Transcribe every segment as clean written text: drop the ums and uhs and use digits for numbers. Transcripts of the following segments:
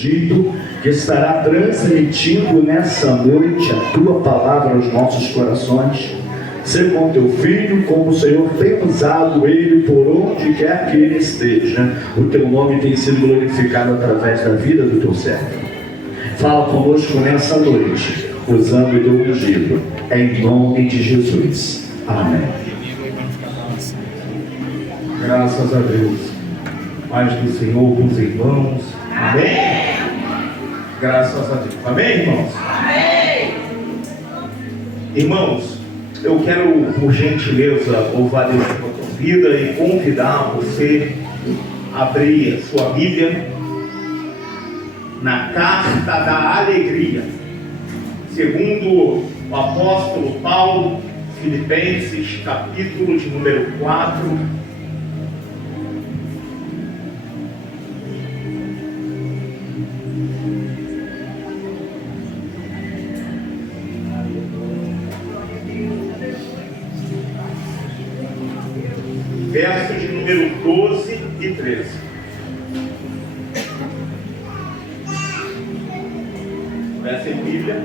ungido, que estará transmitindo nessa noite a tua palavra aos nossos corações. Ser com teu filho, como o Senhor tem usado ele por onde quer que ele esteja. O teu nome tem sido glorificado através da vida do teu servo. Fala conosco nessa noite, usando o teu ungido, em nome de Jesus. Amém. Graças a Deus. Paz do Senhor com os irmãos. Amém. Graças a Deus. Amém, irmãos? Amém. Irmãos, eu quero, por gentileza, louvar Deus pela tua vida e convidar você a abrir a sua Bíblia na Carta da Alegria, segundo o apóstolo Paulo, Filipenses, capítulo de número 4. Versos de número 12 e 13. Essa é a Bíblia.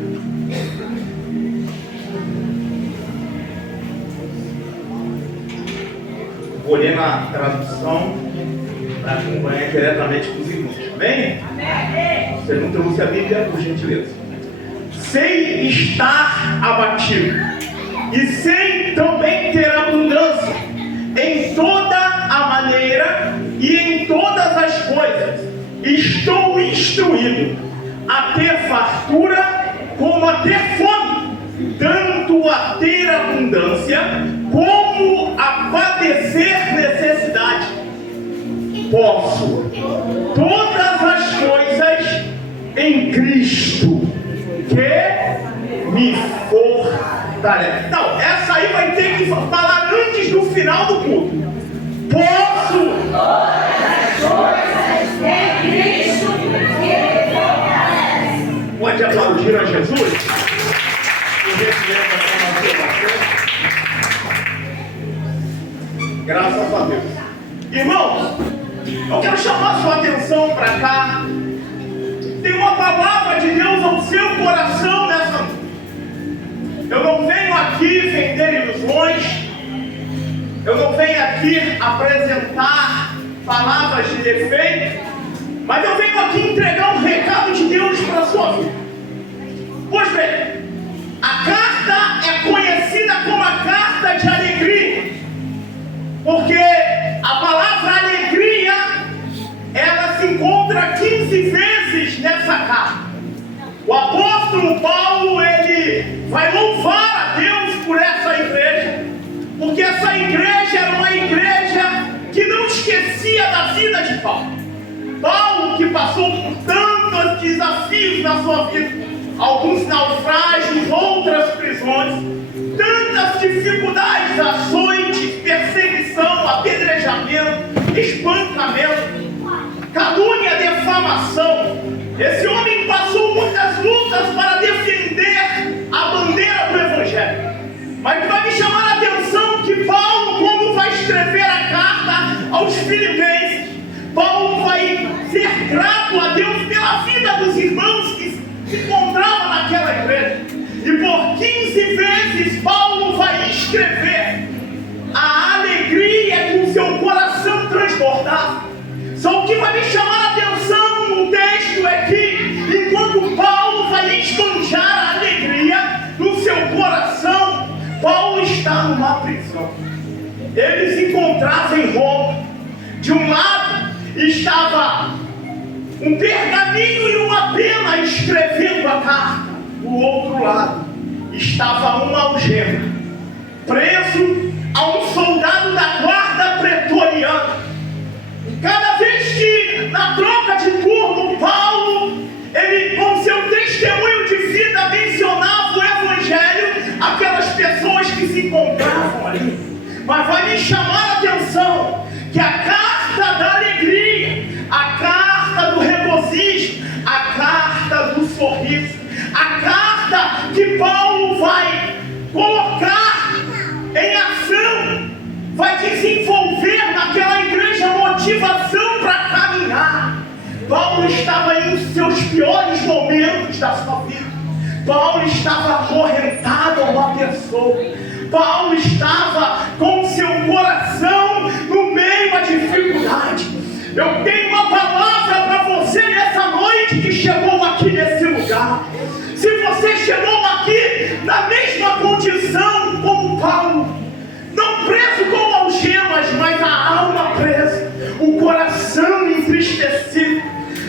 Vou ler na tradução para acompanhar diretamente com os irmãos. Amém? Amém. Você não trouxe a Bíblia, por gentileza. Sem estar abatido e sem também ter abundância em toda a maneira e em todas as coisas, estou instruído a ter fartura como a ter fome, tanto a ter abundância como a padecer necessidade. Posso todas as coisas em Cristo que me fortalece. Então, essa aí vai ter que falar antes do final do culto. Posso Todas as coisas em Cristo que me fortalece. Pode aplaudir a Jesus? Por gentileza, graças a Deus. Irmãos, eu quero chamar a sua atenção para cá. Tem uma palavra de Deus ao seu coração nessa noite. Eu não venho aqui vender ilusões. Eu não venho aqui apresentar palavras de defeito. Mas eu venho aqui entregar um recado de Deus para a sua vida. Pois bem, a carta é conhecida como a carta de alegria. Porque a palavra alegria, ela se encontra 15 vezes nessa carta. O apóstolo Paulo, ele vai louvar a Deus por essa igreja, porque essa igreja era uma igreja que não esquecia da vida de Paulo. Paulo, que passou por tantos desafios na sua vida, alguns naufrágios, outras prisões, tantas dificuldades, açoites, perseguição, apedrejamento, espancamento, calúnia, defamação. Esse homem passou muitas lutas para defender a bandeira do Evangelho. Mas vai me chamar a atenção que Paulo, quando vai escrever a carta aos Filipenses, Paulo vai ser grato a Deus pela vida dos irmãos que se encontravam naquela igreja. E por 15 vezes Paulo vai escrever a alegria que o seu coração transbordava. Só o que vai me chamar a atenção no texto é que, enquanto Paulo vai esbanjar a alegria no seu coração, Paulo está numa prisão. Ele se encontrava em Roma. De um lado estava um pergaminho e uma pena escrevendo a carta. Do outro lado estava uma algema, preso a um soldado da guarda pretoriana. Cada vez que, na troca de turno, Paulo, ele, com seu testemunho de vida, mencionava o Evangelho àquelas pessoas que se encontravam ali. Mas vai me chamar a atenção que a carta da alegria, a carta do regozijo, a carta do sorriso, a carta que Paulo vai colocar em ação, vai desenvolver naquela igreja motivação para caminhar. Paulo estava em seus piores momentos da sua vida. Paulo estava acorrentado a uma pessoa. Paulo estava com seu coração no meio da dificuldade. Eu tenho uma palavra para você nessa noite que chegou aqui nesse lugar. Se você chegou aqui na mesma condição como Paulo, não preso com algemas, mas a alma presa, o coração entristecido,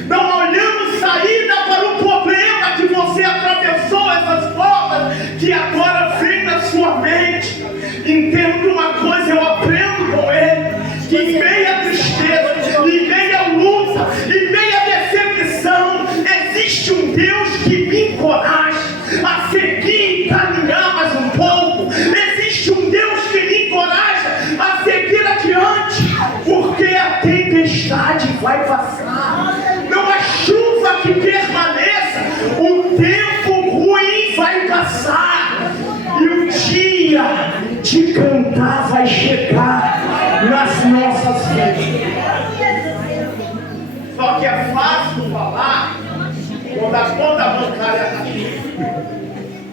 não olhando saída para o problema que você atravessou, essas portas que agora vem na sua mente. Entenda uma coisa, eu aprendo com ele, que em meio à tristeza, em meio à luta, em meio à decepção, existe um Deus que me encoraja a seguir e caminhar mais um pouco. Existe um Deus que me encoraja a seguir adiante, porque a tempestade vai passar. Não há chuva que permaneça, o tempo ruim vai passar, e o dia de cantar vai chegar nas nossas vidas. Só que é fácil falar quando a conta bancária está cheia.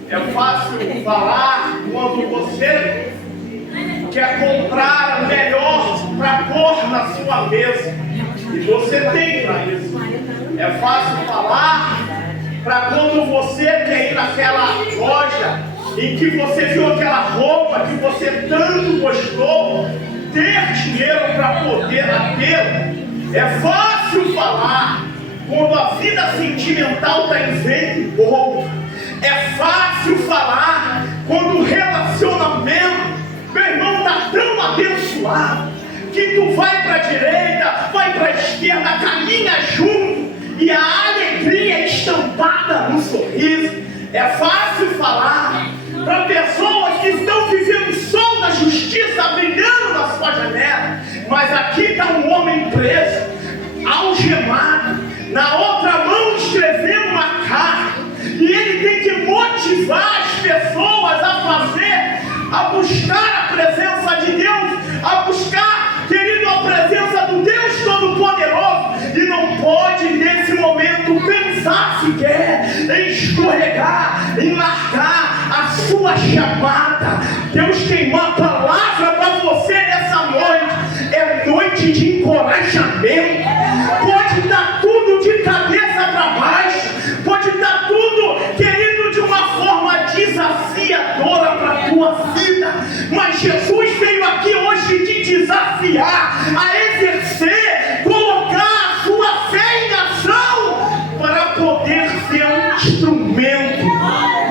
É fácil falar quando você quer comprar o melhor para pôr na sua mesa, e você tem para isso. É fácil falar para quando você quer ir naquela loja em que você viu aquela roupa que você tanto gostou, ter dinheiro para poder tê-la. É fácil falar quando a vida sentimental está em vento e pouco. É fácil falar quando o relacionamento, meu irmão, está tão abençoado que tu vai para a direita, vai para a esquerda, caminha junto, e a alegria é estampada no sorriso. É fácil falar para pessoas que estão vivendo o sol da justiça brilhando na sua janela, mas aqui está um homem preso, algemado, na outra mão escrevendo uma carta, e ele tem que motivar as pessoas a buscar a presença de Deus, a buscar, querido, a presença do Deus Todo-Poderoso, e não pode nesse momento pensar sequer em escorregar, em largar a sua chamada. Deus tem uma palavra para você nessa noite, é noite de encorajamento. Pode estar tudo de cabeça para baixo, pode estar tudo, querido, de uma forma desafiadora para a tua vida, mas Jesus veio aqui hoje te desafiar a exercer, colocar a sua fé em ação, para poder ser um instrumento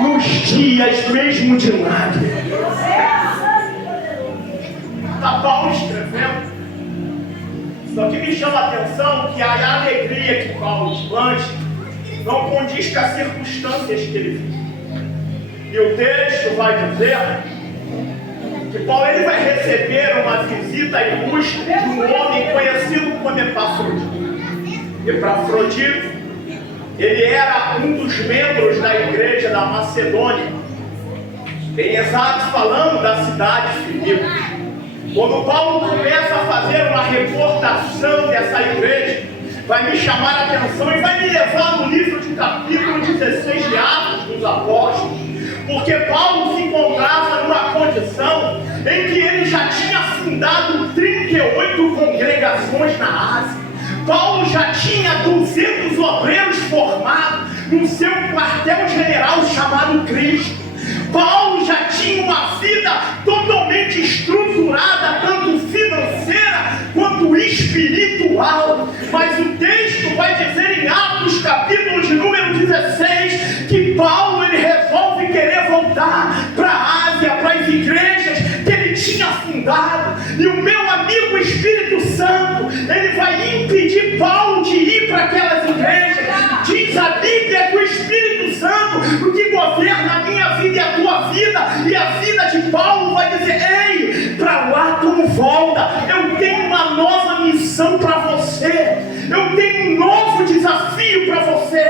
nos dias mesmo de lágrimas. Está Paulo escrevendo. Só que me chama a atenção que a alegria que Paulo expande não condiz com as circunstâncias que ele vive. E o texto vai dizer que Paulo ele vai receber uma visita ilustre de um homem conhecido como Epafrodito. Epafrodito, ele era um dos membros da igreja da Macedônia, bem exato falando da cidade de Filipos. Quando Paulo começa a fazer uma reportação dessa igreja, vai me chamar a atenção e vai me levar no livro de capítulo 16 de Atos dos Apóstolos, porque Paulo se encontrava numa condição em que ele já tinha fundado 38 congregações na Ásia. Paulo já tinha 200 obreiros formados no seu quartel-general chamado Cristo. Paulo já tinha uma vida totalmente estruturada, tanto financeira quanto espiritual. Mas o texto vai dizer em Atos, capítulo de número 16, que Paulo ele resolve querer voltar para a Ásia, para as igrejas que ele tinha fundado. E o meu amigo Espírito Santo, ele vai impedir Paulo de ir para aquelas igrejas. Diz a Bíblia que o Espírito Santo, o que governa a minha vida e a tua vida, e a vida de Paulo, vai dizer: ei, para lá tu não volta, eu tenho uma nova missão para você, eu tenho um novo desafio para você.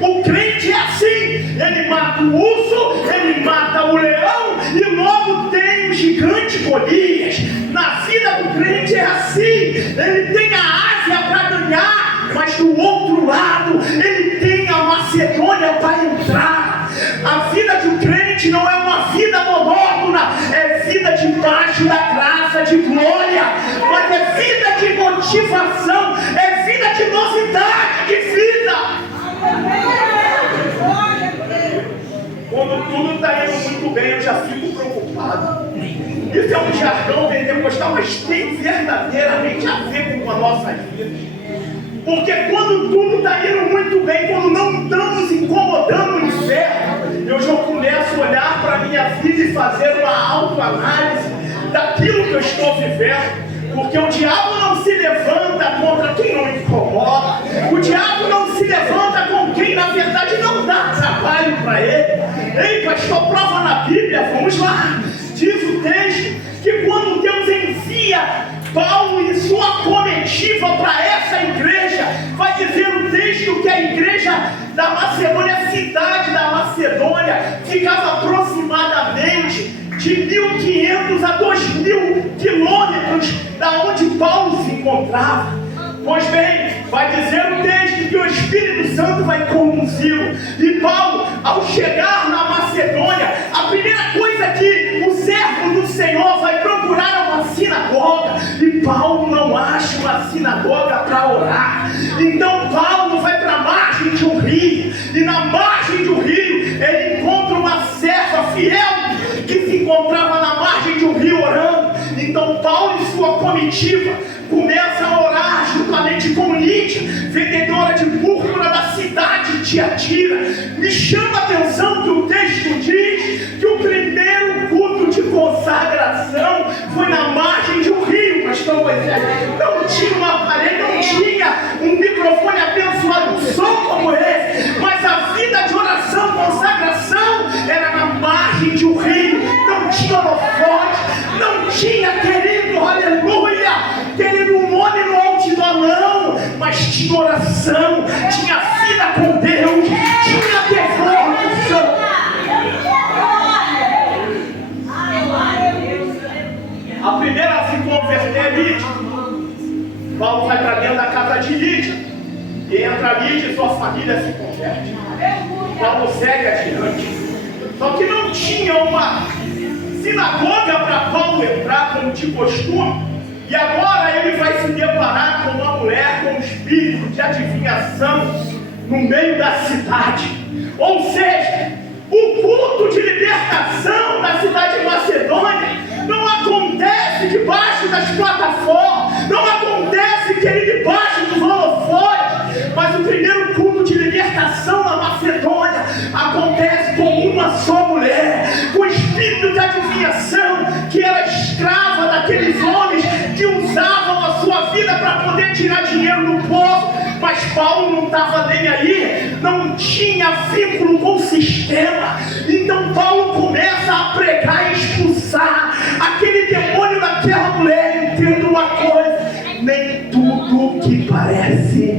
O crente é assim, ele mata o urso, ele mata o leão, e logo tem o gigante Golias. Na vida do crente é assim, ele tem a Ásia para ganhar, mas do outro lado ele tem a já fico preocupado. Isso é um jargão pentecostal, mas tem verdadeiramente a ver com a nossa vida. Porque quando tudo está indo muito bem, quando não estamos incomodando o inferno, eu já começo a olhar para a minha vida e fazer uma autoanálise daquilo que eu estou vivendo. Porque o diabo não se levanta contra quem não incomoda. O diabo não se levanta com quem na verdade não dá trabalho para ele. Ei, pastor, prova na Bíblia, vamos lá. Diz o texto que quando Deus envia Paulo e sua comitiva para essa igreja, vai dizer o texto que a igreja da Macedônia, a cidade da Macedônia, ficava aproximadamente de 1.500 a 2.000 quilômetros da onde Paulo se encontrava. Pois bem, vai dizer o texto que o Espírito Santo vai conduzi-lo. E Paulo, ao chegar na Macedônia, a primeira coisa que o servo do Senhor vai procurar é uma sinagoga. E Paulo não acha uma sinagoga para orar. Então Paulo vai para a margem de um rio. E na margem do rio, ele encontra uma serva fiel que se encontrava na margem de um rio orando. Então Paulo e sua comitiva começa a orar juntamente com Lídia, vendedora de púrpura da cidade de Tiatira. Me chama a atenção que o texto diz que o primeiro culto de consagração foi na margem de um rio, pastor Moisés. Não tinha uma parede, não tinha um microfone abençoado, um som como esse, mas a vida de oração, consagração, era na margem de um rio. Não tinha holofote, não tinha, querido, aleluia, querido, um nome no outdoor, não, mas tinha oração, tinha vida com Deus, tinha devoção. A primeira a se converter é Lídia. Paulo vai para dentro da casa de Lídia, e entra Lídia e sua família se converte. Paulo segue adiante. Só que não tinha uma sinagoga para Paulo entrar como de costume. E agora ele vai se deparar com uma mulher com um espírito de adivinhação no meio da cidade. Ou seja, o culto de libertação da cidade de Macedônia não acontece debaixo das plataformas, não acontece, querido, debaixo dos holofotes, mas o primeiro culto de libertação na Macedônia acontece com uma só mulher, com espírito de adivinhação, que era escrava daqueles homens que usavam a sua vida para poder tirar dinheiro do povo. Mas Paulo não estava nem aí, não tinha vínculo com o sistema. Então Paulo começa a pregar e expulsar aquele demônio daquela mulher. Entenda uma coisa: nem tudo que parece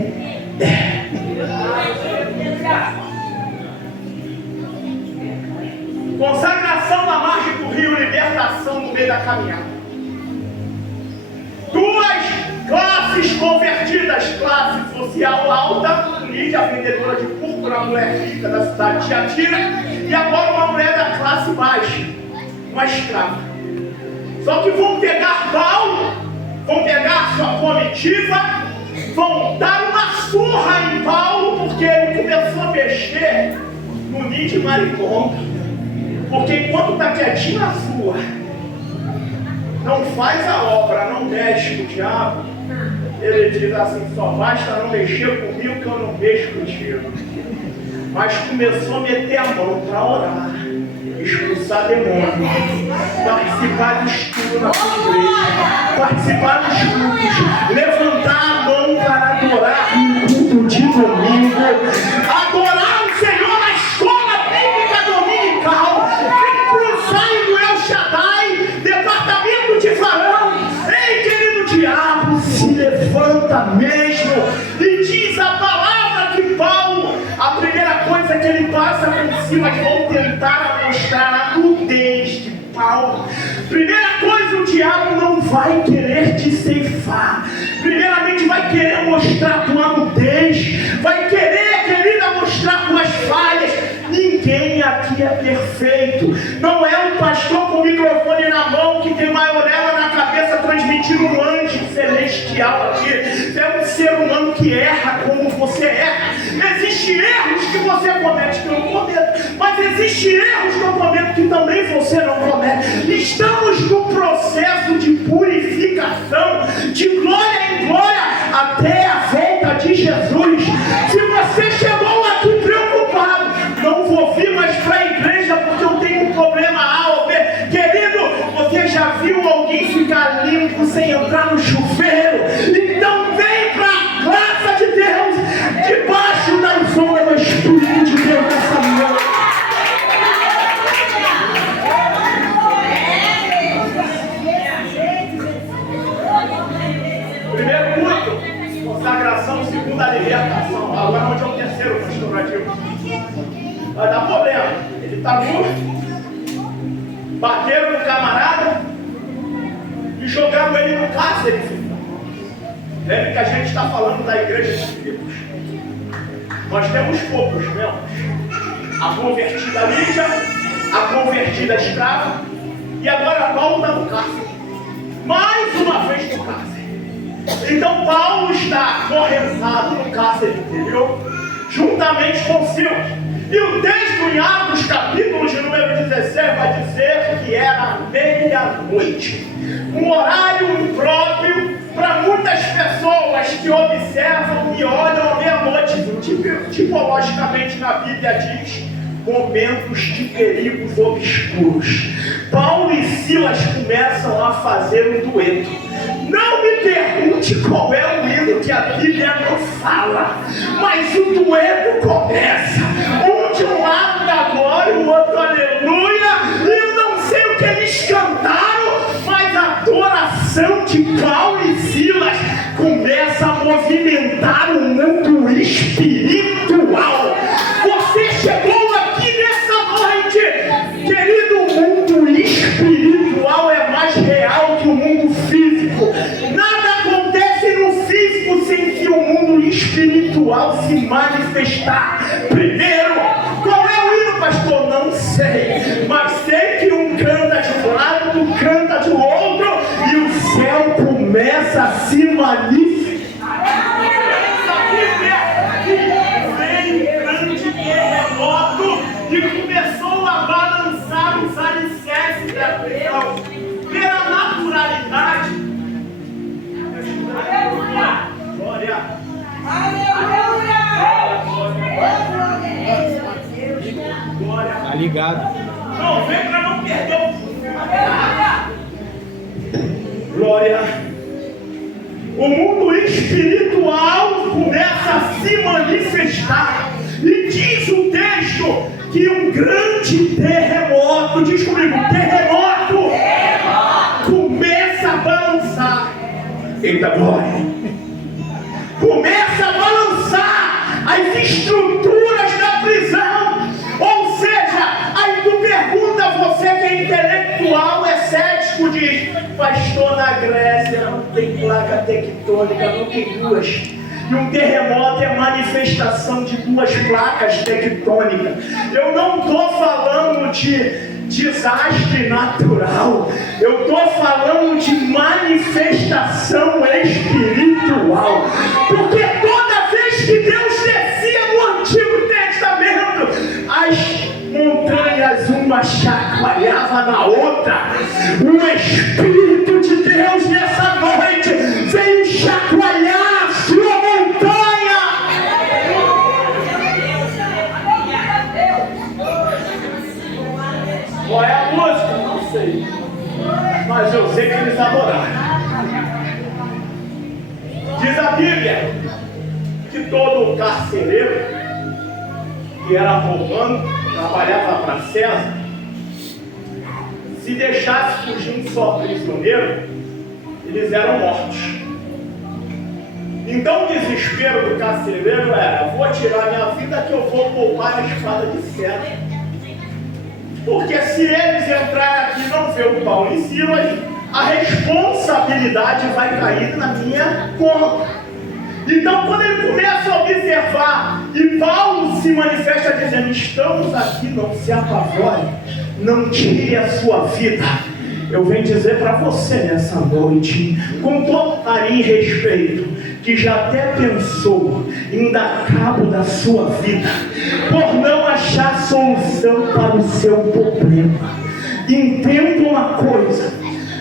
é. Consagração na margem do rio, libertação no meio da caminhada. Duas classes convertidas: classe social alta, Lídia, a vendedora de púrpura, a mulher rica da cidade de Tiatira, e agora uma mulher da classe baixa, uma escrava. Só que vão pegar Paulo, vão pegar sua comitiva, vão dar uma surra em Paulo, porque ele começou a mexer no ninho de maricondo. Porque enquanto está quietinho na sua, não faz a obra, não mexe com o diabo, ele diz assim: só basta não mexer comigo que eu não mexo contigo. Mas começou a meter a mão para orar, expulsar demônios, participar de estudo na sua igreja, participar dos cultos, levantar a mão para adorar no culto de domingo, adorar o Senhor na escola bíblica dominical, cruzar no El Shaddai, departamento de varão. Ei, querido, diabo se levanta mesmo, e diz a palavra que Paulo, a primeira coisa que ele passa por cima, que vão tentar mostrar a nudez de Paulo. Primeira coisa, o diabo não vai querer te ceifar. Primeiramente vai querer mostrar tua nudez, vai querer, querida, mostrar tuas falhas. Ninguém aqui é perfeito. Não é um pastor com o microfone na mão que tem uma orelha na cabeça transmitindo um anjo celestial aqui. É um ser humano que erra como você erra. Existem erros que você comete que eu não cometo, mas existem erros que eu cometo que também você não comete. Estamos no processo de purificação, de glória em glória, até a volta de Jesus. Se você chegou aqui preocupado, não vou vir mais para a igreja porque eu tenho um problema A ou B. Querido, você já viu alguém ficar limpo sem entrar no chuveiro? Então vem para a graça de Deus, debaixo da sombra do Espírito de Deus nessa noite. Primeiro culto, consagração, segunda libertação. Agora onde é o terceiro, pastor Adilson? Vai dar problema. Ele está nu, bateram no camarada e jogaram ele no cárcere. Lembre que a gente está falando da igreja de Filipos. Nós temos poucos membros. A convertida Lídia, a convertida escrava, e agora Paulo está no cárcere. Mais uma vez no cárcere. Então Paulo está acorrentado no cárcere interior, juntamente com Silas. E o texto em Atos, capítulo de número 16, vai dizer que era meia-noite. Um horário impróprio para muitas pessoas que observam e olham a meia-noite. Tipologicamente na Bíblia diz momentos de perigos obscuros. Paulo e Silas começam a fazer um dueto. Não me pergunte qual é o hino que a Bíblia não fala, mas o dueto começa. Um de um lado da glória, o outro aleluia. E eu não sei o que eles cantaram, mas a adoração de Paulo e Silas começa a movimentar o mundo espiritual. Você chegou aqui nessa noite, querido. O mundo espiritual é mais real que o mundo físico. Nada acontece no físico sem que o mundo espiritual se manifestar. Primeiro, qual é o hino, pastor? Não sei, mas sei que um canta de um lado, outro canta do outro, e o céu começa a se manifestar. Veio um grande terremoto e começou a balançar os alicerces da prisão. Pela naturalidade. Glória. Glória. Tá ligado. Não, vem para não perder o. Glória. O mundo espiritual começa a se manifestar. E diz o texto que um grande terremoto, diz comigo, terremoto, começa a balançar. Eita glória! Começa a balançar as estruturas da prisão. Ou seja, aí tu pergunta, você que é intelectual, é cético, diz, pastor, na Grécia não tem placa tectônica, não tem duas. E um terremoto é manifestação de duas placas tectônicas. Eu não estou falando de desastre natural. Eu estou falando de manifestação espiritual. Porque toda vez que Deus descia no Antigo Testamento, as montanhas uma chacoalhava na outra. O Espírito de Deus nessa noite veio chacoalhar a sua montanha. Qual é a música? Não sei. Mas eu sei que eles adoraram. Diz a Bíblia que todo carcereiro que era romano, trabalhava para César, se deixasse fugir um só prisioneiro, eles eram mortos. Então o desespero do carcereiro era: vou tirar minha vida que eu vou poupar a espada de César. Porque se eles entrarem aqui e não ver o Paulo e Silas, a responsabilidade vai cair na minha conta. Então quando ele começa a observar e Paulo se manifesta dizendo: estamos aqui, não se apavore, não tire a sua vida. Eu venho dizer para você nessa noite, com todo carinho e respeito, que já até pensou em dar cabo da sua vida, por não achar achar solução para o seu problema. Entenda uma coisa: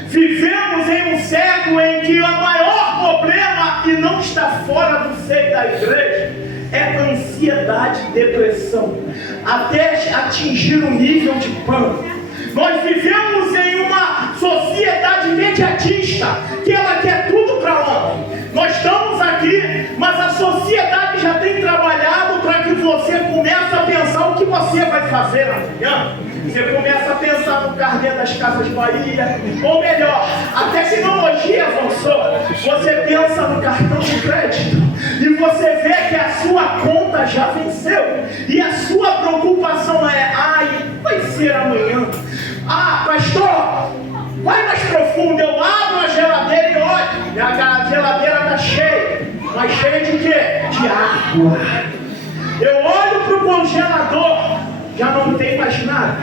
vivemos em um século em que o maior problema, e não está fora do seio da igreja, é ansiedade e depressão, até atingir um nível de pânico. Nós vivemos em uma sociedade imediatista, que ela quer tudo para ontem. Nós estamos aqui, mas a sociedade já tem trabalhado para que você comece a pensar o que você vai fazer amanhã. Você começa a pensar no carnê das Casas Bahia, ou melhor, a tecnologia avançou. Você pensa no cartão de crédito e você vê que a sua conta já venceu. E a sua preocupação é: ai, vai ser amanhã. Ah, pastor, vai mais profundo. Eu abro a geladeira e olho, a geladeira está cheia. Mas cheia de quê? De água. Eu olho para o congelador, já não tem mais nada.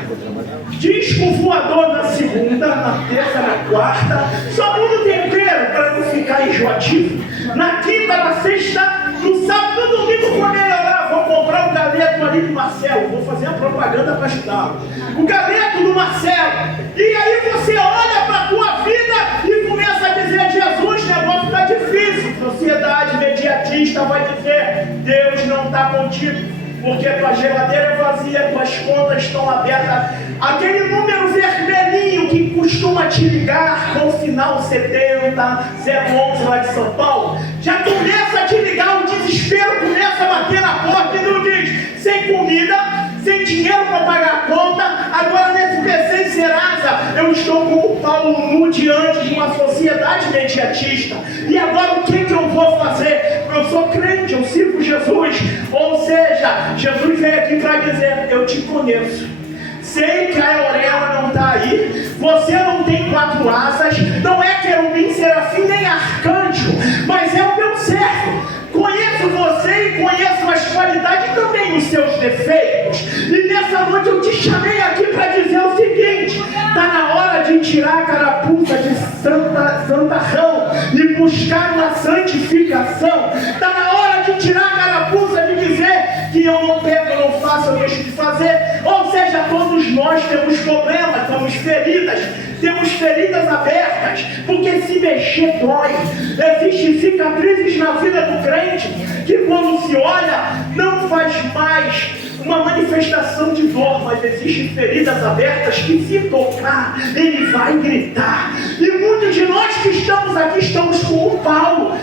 Disco voador na segunda, na terça, na quarta. Só muda o tempero para não ficar enjoativo. Na quinta, na sexta, no sábado, no domingo, para melhorar, vou comprar um galeto ali do Marcelo. Vou fazer a propaganda para ajudá-lo. O galeto do Marcelo. E aí você olha para a tua vida e começa a dizer: Jesus, o negócio está difícil. Sociedade imediatista vai dizer: Deus não está contigo, porque tua geladeira é vazia, tuas contas estão abertas. Aquele número vermelhinho que costuma te ligar com o final 70, 011 lá de São Paulo, já começa a te ligar, o desespero começa a bater na porta e não diz: sem comida, sem dinheiro para pagar a conta, agora nesse PC em Serasa, eu estou como Paulo nu diante de uma sociedade imediatista. E agora o que eu vou fazer? Eu sou crente, eu sirvo Jesus. Ou seja, Jesus veio aqui para dizer: eu te conheço. Sei que a auréola não está aí, você não tem 4 asas, não é querubim, serafim, nem arcanjo, mas é o meu servo. Conheço você e conheço as qualidades e também os seus defeitos. E nessa noite eu te chamei aqui para dizer o seguinte: está na hora de tirar a carapuça de santarrão e buscar uma santificação. Está na hora de tirar a carapuça de dizer que eu não pego, eu não faço, eu deixo de fazer. Ou seja, todos nós temos problemas, temos feridas abertas, porque se mexer dói. Existem cicatrizes na vida do crente que, quando se olha, não faz mais uma manifestação de dor, mas existem feridas abertas que, se tocar, ele vai gritar. E muitos de nós que estamos aqui estamos como Paulo.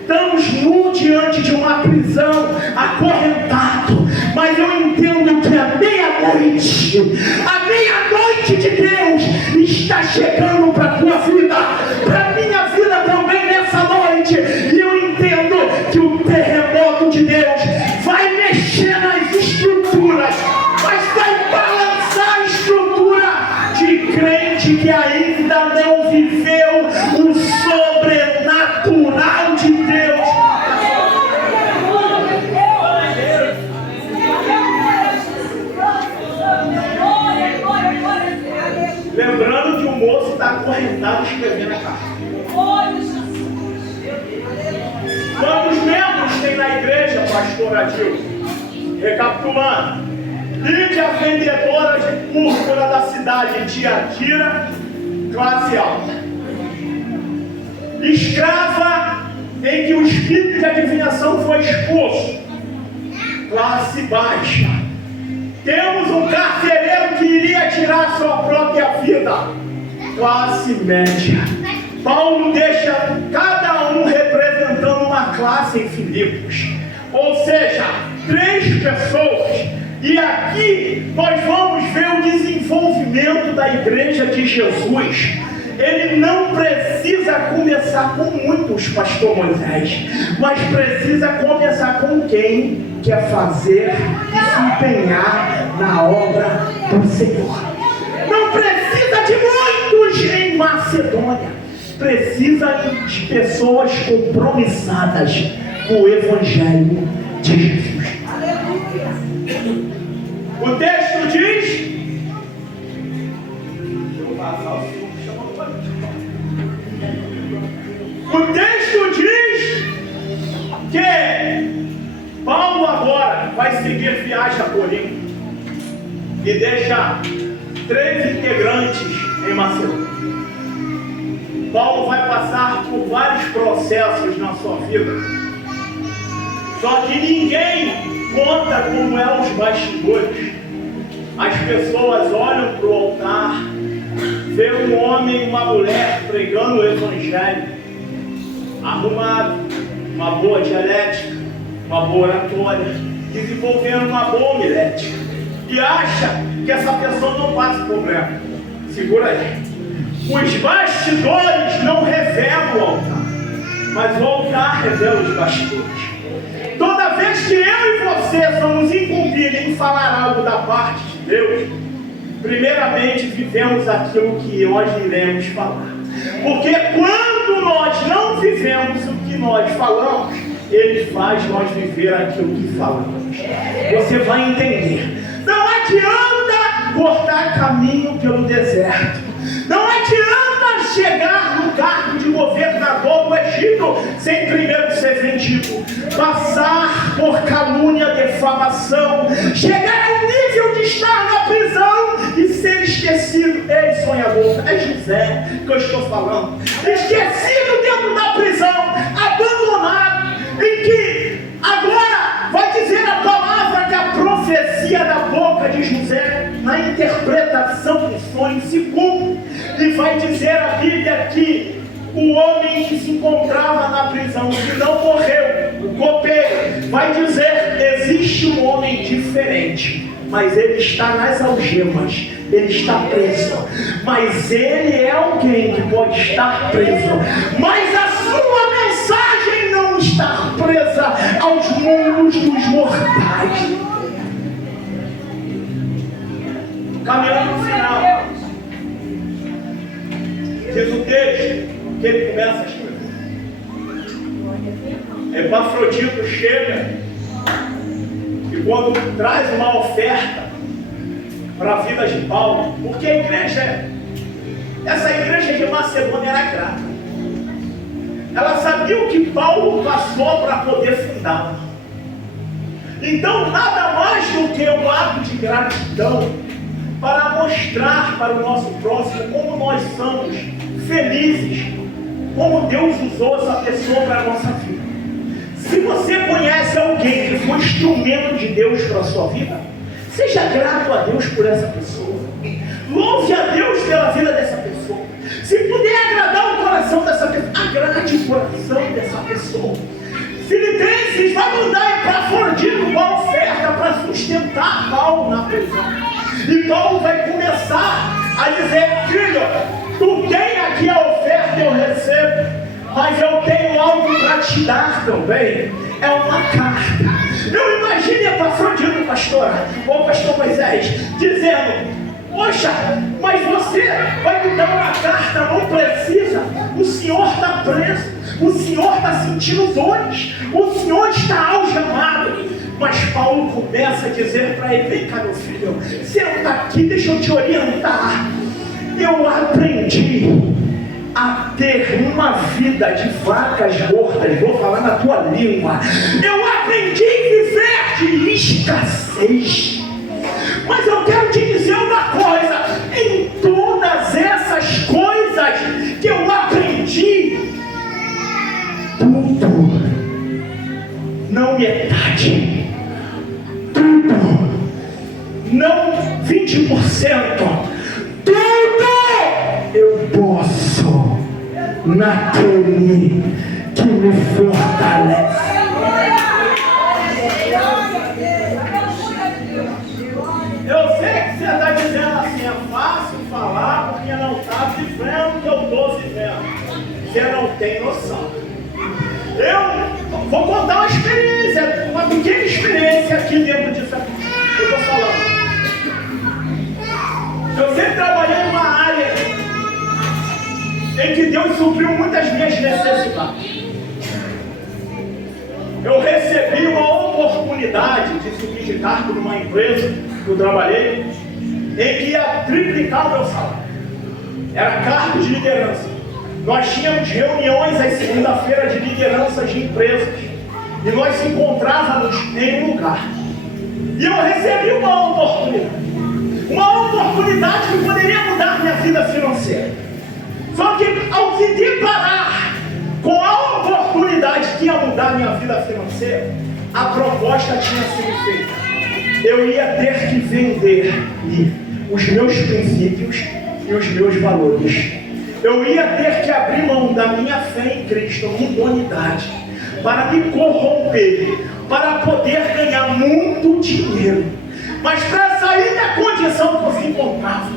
Estamos nu diante de uma prisão, acorrentado. Mas eu entendo que a meia-noite de Deus está chegando para a tua vida, para a minha vida também nessa noite. E eu entendo que o terremoto de Deus vai mexer nas estruturas, mas vai balançar a estrutura de crente que ainda não viveu o sobrenatural de Deus. Lembrando que o moço está acorrentado escrevendo a carta. Quantos membros tem na igreja, pastor Adilson? Recapitulando: Lídia, vendedora de púrpura da cidade de Tiatira, classe alta. Escrava em que o espírito de adivinhação foi expulso, classe baixa. Temos um carcereiro que iria tirar sua própria vida, classe média. Paulo deixa cada um representando uma classe em Filipos, ou seja, 3 pessoas. E aqui nós vamos ver o desenvolvimento da igreja de Jesus. Ele não precisa começar com muitos, pastor Moisés, mas precisa começar com quem quer fazer e se empenhar na obra do Senhor. Não precisa de muitos em Macedônia, precisa de pessoas compromissadas com o Evangelho de Jesus. O texto diz: que Paulo agora vai seguir viagem a Corinto. e deixa 3 integrantes em Macedônia. Paulo vai passar por vários processos na sua vida. Só que ninguém conta como é os bastidores. As pessoas olham para o altar, vê um homem e uma mulher pregando o evangelho, arrumado, uma boa dialética, uma boa oratória, desenvolvendo uma boa homilética, e acha que essa pessoa não passa problema. Segura aí. Os bastidores não revelam o altar, mas o altar revela os bastidores. Toda vez que eu e você somos incumbidos em falar algo da parte de Deus, primeiramente vivemos aquilo que nós iremos falar. Porque quando nós não vivemos o que nós falamos, Ele faz nós viver aquilo que falamos. Você vai entender. Não adianta cortar caminho pelo deserto. Não adianta chegar no cargo de governador do Egito sem primeiro ser vendido. Passar por calúnia, defamação, chegar ao nível de estar na prisão e ser esquecido. Ei, sonhador, é José que eu estou falando. Esquecido dentro da prisão, abandonado, em que agora vai dizer a palavra que a profecia da boca de José, na interpretação do sonho, se cumpre. E vai dizer a Bíblia que o homem que se encontrava na prisão, que não morreu, o copeiro, vai dizer: existe um homem diferente, mas ele está nas algemas, ele está preso, mas ele é alguém que pode estar preso, mas a sua mensagem não está presa aos muros dos mortais. Caminhando no final, diz o texto que ele começa a escrever. Epafrodito chega e quando traz uma oferta para a vida de Paulo, porque a igreja, essa igreja de Macedônia era grata. Ela sabia o que Paulo passou para poder fundá-la. Então nada mais do que um ato de gratidão para mostrar para o nosso próximo como nós somos felizes, como Deus usou essa pessoa para a nossa vida. Se você conhece alguém que foi instrumento de Deus para a sua vida, seja grato a Deus por essa pessoa. Louve a Deus pela vida dessa pessoa. Se puder agradar o coração dessa pessoa, agrade o coração dessa pessoa. Filipenses vai mandar para Epafrodito uma oferta para sustentar Paulo na prisão. E Paulo vai começar a dizer: filho, tu tem aqui a oferta, eu recebo, mas eu tenho algo para te dar também. É uma carta. Eu imagino Epafrodito, pastor Moisés, dizendo: poxa, mas você vai me dar uma carta? Não precisa. O senhor está preso, o senhor está sentindo dores, o senhor está algemado. Mas Paulo começa a dizer para ele: vem cá, meu filho, senta aqui, deixa eu te orientar. Eu aprendi a ter uma vida de vacas gordas, vou falar na tua língua. Eu aprendi a viver de escassez. Mas eu quero te dizer uma coisa: em todas essas coisas que eu aprendi, tudo, não metade, tudo, não 20%, tudo eu posso naquele que me fortalece. Eu sei que você está dizendo assim: é fácil falar porque não está vivendo o que eu estou vivendo. Você não tem noção. Eu vou contar uma experiência, uma pequena experiência aqui dentro disso que eu estou falando. Eu sempre trabalhei numa área em que Deus supriu muitas minhas necessidades. Eu recebi uma oportunidade de subir de cargo numa empresa que eu trabalhei, em que ia triplicar o meu salário. Era cargo de liderança. Nós tínhamos reuniões às segunda-feiras de lideranças de empresas, e nós se encontrávamos em um lugar. E eu recebi uma oportunidade. oportunidade que poderia mudar minha vida financeira. Só que ao se deparar com a oportunidade que ia mudar minha vida financeira, a proposta tinha sido feita. Eu ia ter que vender os meus princípios e os meus valores. Eu ia ter que abrir mão da minha fé em Cristo, minha unidade, para me corromper, para poder ganhar muito dinheiro. Mas para sair da condição que eu se encontrava,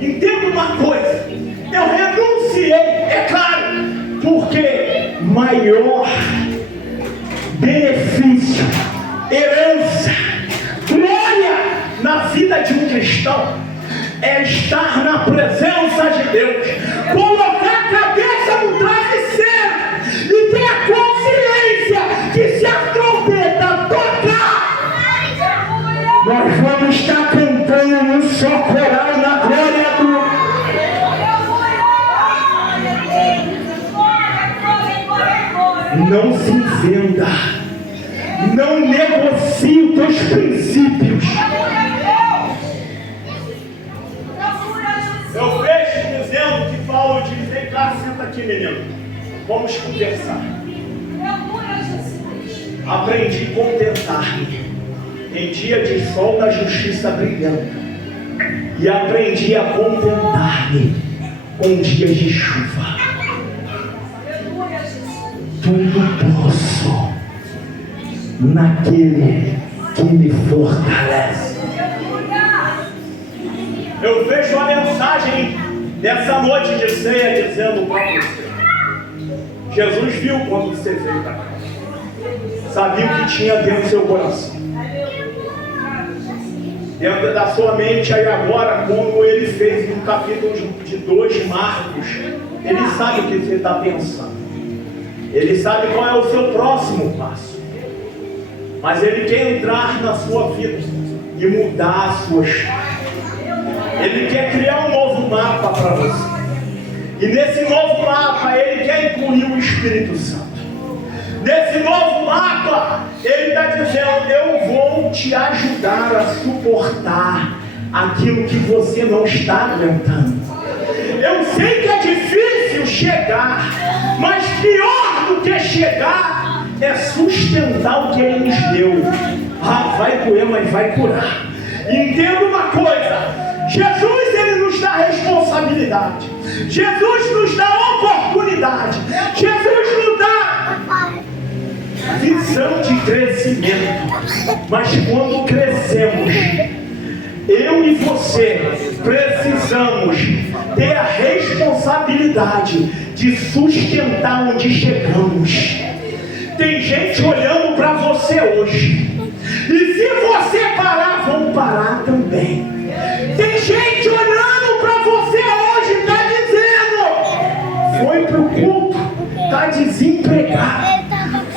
entenda uma coisa, eu renunciei, é claro, porque maior benefício, herança, glória na vida de um cristão é estar na presença de Deus, colocar a cabeça no travesseiro e ter a consciência que se a trombeta tocar, nós vamos estar cantando num só coral na glória do... Não se venda, não negocie os teus princípios. Eu vejo dizendo que Paulo diz: vem cá, senta aqui, menino, vamos conversar. Aprendi a contentar-me em dia de sol da justiça brilhando, e aprendi a contentar-me com dias de chuva. Tudo posso naquele que me fortalece. Eu vejo a mensagem dessa noite de ceia dizendo para você: Jesus viu quando você veio para cá, sabia o que tinha dentro do seu coração, dentro da sua mente. Aí agora, como ele fez no capítulo de 2 de Marcos, ele sabe o que você está pensando, ele sabe qual é o seu próximo passo, mas ele quer entrar na sua vida e mudar a sua história. Ele quer criar um novo mapa para você. E nesse novo mapa, ele quer incluir o Espírito Santo. Nesse novo mapa, ele está dizendo: eu vou te ajudar a suportar aquilo que você não está aguentando. Eu sei que é difícil chegar, mas pior do que chegar é sustentar o que ele nos deu. Ah, vai doer, mas vai curar. Entenda uma coisa: Jesus, ele nos dá responsabilidade, Jesus nos dá oportunidade, Jesus nos dá visão de crescimento. Mas quando crescemos, eu e você precisamos ter a responsabilidade de sustentar onde chegamos. Tem gente olhando para você hoje, e se você parar, vão parar também. Tem gente olhando para você hoje, está dizendo: foi para o culto, está desempregado,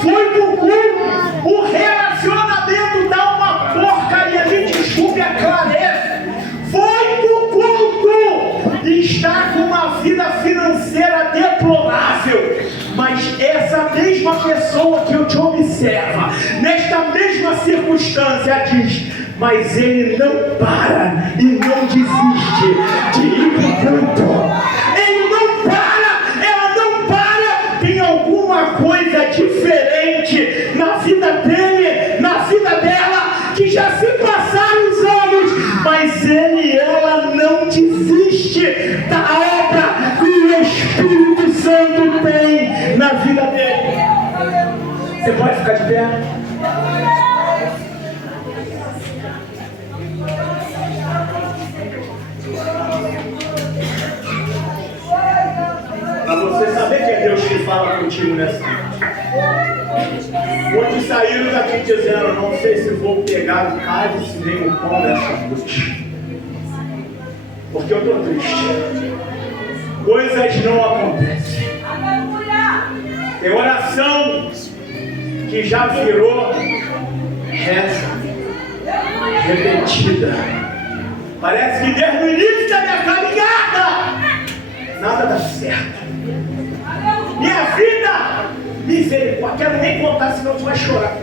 foi para o culto, o relacionamento dá uma porcaria, me desculpe a clareza, foi para o culto e está com uma vida financeira deplorável. Mas essa mesma pessoa que eu te observa, nesta mesma circunstância, diz: mas ele não para e não desiste de ir para o culto. Ele não para, ela não para. Tem alguma coisa diferente na vida dele, na vida dela, que já se passaram os anos, mas ele e ela não desiste da obra que o Espírito Santo tem na vida dele. Você pode ficar de pé? Para você saber que é Deus que fala contigo nessa noite. Muitos saíram daqui dizendo: não sei se vou pegar o cálice nem o pão dessa noite, porque eu estou triste. Coisas não acontecem. Tem oração que já virou reza repetida. Parece que desde o início da minha caminhada nada dá certo. Minha vida, misericórdia, quero nem contar, senão tu vai chorar.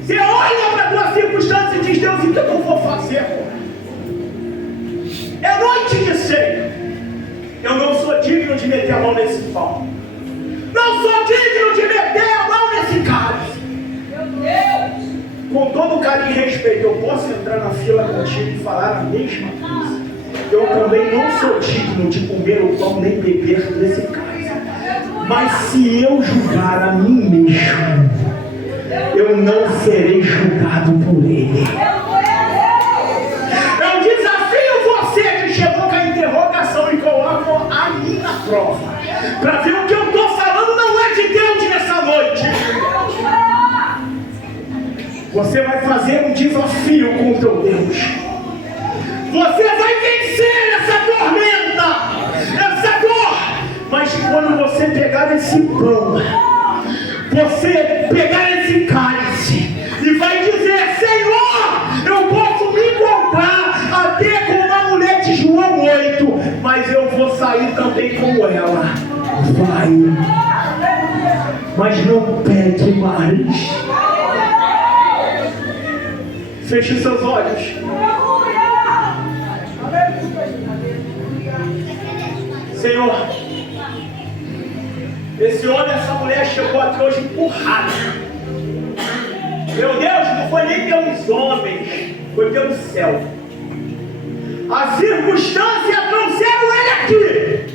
Você olha para a tua circunstância e diz: Deus, o que eu vou fazer? É noite de ceia. Eu não sou digno de meter a mão nesse pão. Não sou digno de meter a mão nesse cálice. Meu Deus! Com todo carinho e respeito, eu posso entrar na fila contigo e falar a mesma coisa. Eu também não sou digno de comer o pão nem beber desse cálice. Mas se eu julgar a mim mesmo, eu não serei julgado por ele. Eu desafio você que chegou com a interrogação e coloco a mim na prova, para ver o que eu estou falando não é de Deus nessa noite. Você vai fazer um desafio com o teu Deus. Você vai vencer essa tormenta, essa dor. Mas quando você pegar esse pão, você pegar esse cálice e vai dizer: Senhor, eu posso me encontrar até com a mulher de João 8, mas eu vou sair também como ela. Vai, mas não pegue mais. Feche seus olhos. Senhor, esse homem, essa mulher chegou aqui hoje empurrado. Meu Deus, não foi nem pelos homens, foi pelo céu. A circunstância trouxeram ele aqui.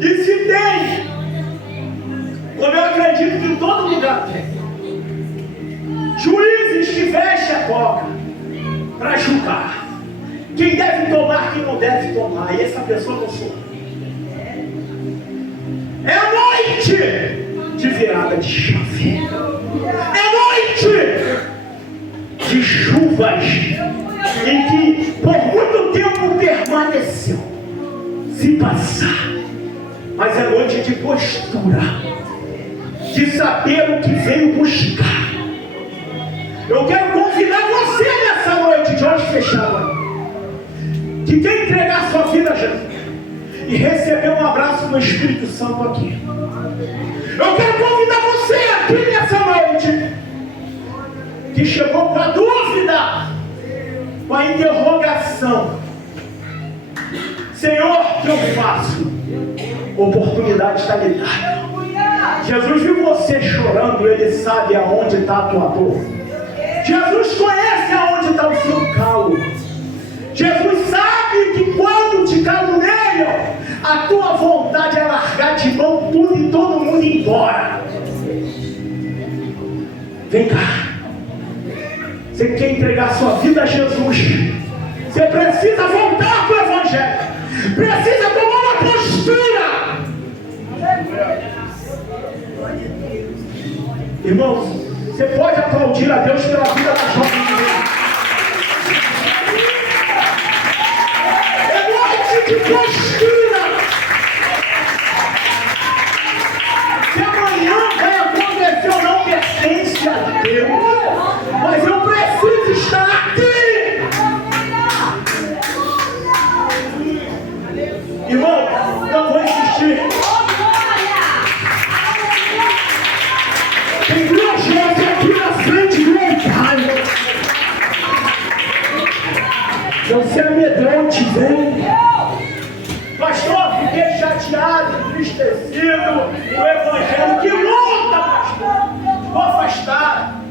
E se tem, como eu acredito que em todo lugar tem, juízes que vestem a toga para julgar quem deve tomar, quem não deve tomar, e essa pessoa não sou. É noite de virada de chave. É noite de chuvas em que por muito tempo permaneceu. Se passar, mas é noite de postura, de saber o que veio buscar. Eu quero convidar você nessa noite, de olhos fechados, que quer entregar sua vida a Jesus e receber um abraço do Espírito Santo aqui. Eu quero convidar você aqui nessa noite, que chegou com a dúvida, com a interrogação: Senhor, o que eu faço? Oportunidade está lhe dada. Jesus viu você chorando, Ele sabe aonde está a tua dor. Jesus conhece aonde está o seu calo. Jesus sabe que quando te caluniam, a tua vontade é largar de mão tudo e todo mundo ir embora. Vem cá. Você quer entregar sua vida a Jesus? Você precisa voltar para o Evangelho. Precisa tomar uma postura. Irmãos, você pode aplaudir a Deus pela vida da jovem. É noite de postura. Se amanhã vai acontecer ou não pertence a Deus, mas eu preciso estar aqui. Irmão, não vou insistir. Tem duas vezes aqui na frente do altar. Não se amedronte, vem. Pastor, fiquei chateado, entristecido. O Evangelho, que luta, pastor. Vou afastar.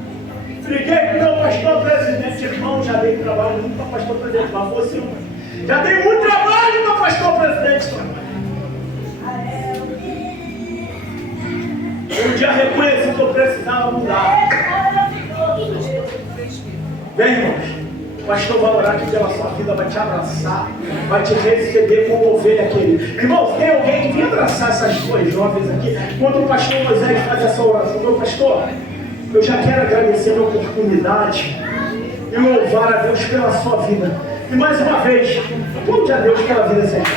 Briguei com o meu pastor presidente, irmão. Já dei trabalho muito para pastor presidente, mas você não. Já dei muito trabalho para pastor presidente. Um dia reconheci que eu precisava mudar. Vem, irmãos. O pastor vai orar aqui pela sua vida, vai te abraçar, vai te receber como ovelha querida. Irmãos, tem alguém que vem abraçar essas duas jovens aqui? Quando o pastor Moisés faz essa oração, meu pastor, eu já quero agradecer a oportunidade e louvar a Deus pela sua vida. E mais uma vez, aplaude a Deus pela vida dessa gente.